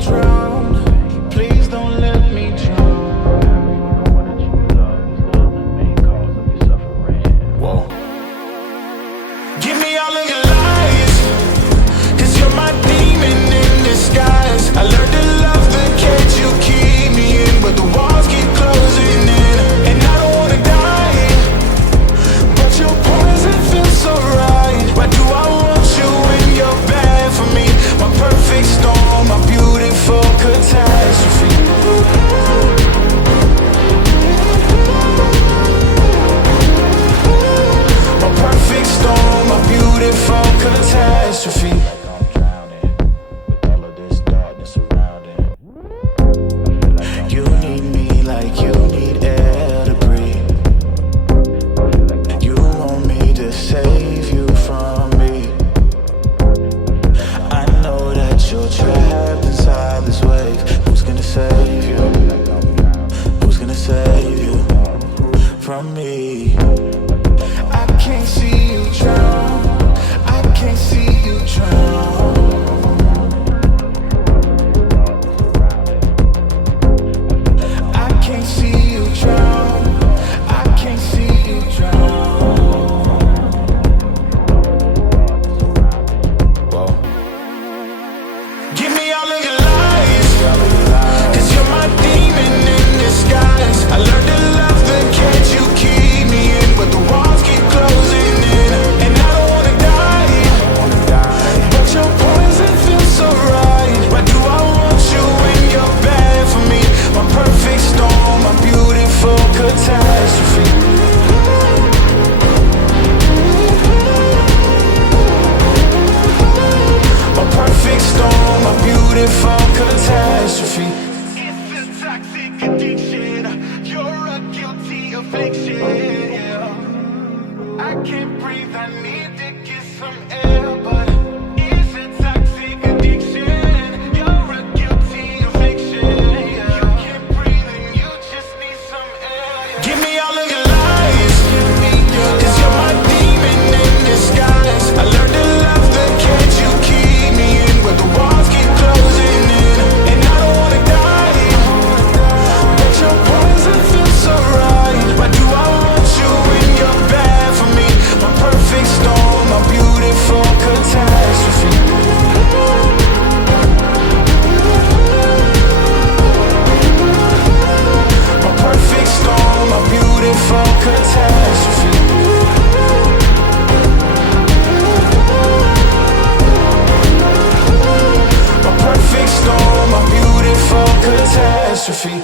drown. Please don't let me drown. Everyone that you love is the main cause of your suffering. Whoa. Give me all of your lies, 'cause you're my demon in disguise. I learned to love the cage you keep me in, but the walls keep closing in. And I don't wanna die, but your poison feels so right. Why do I want you when you're bad for me? My perfect storm, my beautiful catastrophe. My perfect storm, my beautiful catastrophe. I'm drowning with all of this darkness surrounding. You need me like you need air to breathe. You want me to save you from me. I know that you're trapped inside this wave. Who's gonna save you? Who's gonna save you from me? I can't see you drown. I can't see you drown. I can't see you drown. I can't see you drown. Whoa. Give me all of your lies, 'cause you're my demon in disguise. I learned to love the cage you keep me in, but the walls keep closing in. And I don't wanna die, but your poison feels so right. Why do I want you when you're bad for me? My perfect storm, my beautiful catastrophe. My perfect storm, my beautiful catastrophe. It's a toxic addiction. You're a guilty affliction. Yeah. I can't breathe. I need to get some air, but it's a toxic addiction. You're a guilty affliction. Yeah. You can't breathe and you just need some air. Yeah. Give me all of your lies, 'cause you're my demon in disguise. I learned to love the cage you keep me in, but the walls keep closing in. And I don't wanna die, but your poison feels so right. Why do I want you when you're bad for me? My perfect storm, my beautiful catastrophe. My perfect storm, my beautiful catastrophe. My perfect storm, my beautiful catastrophe.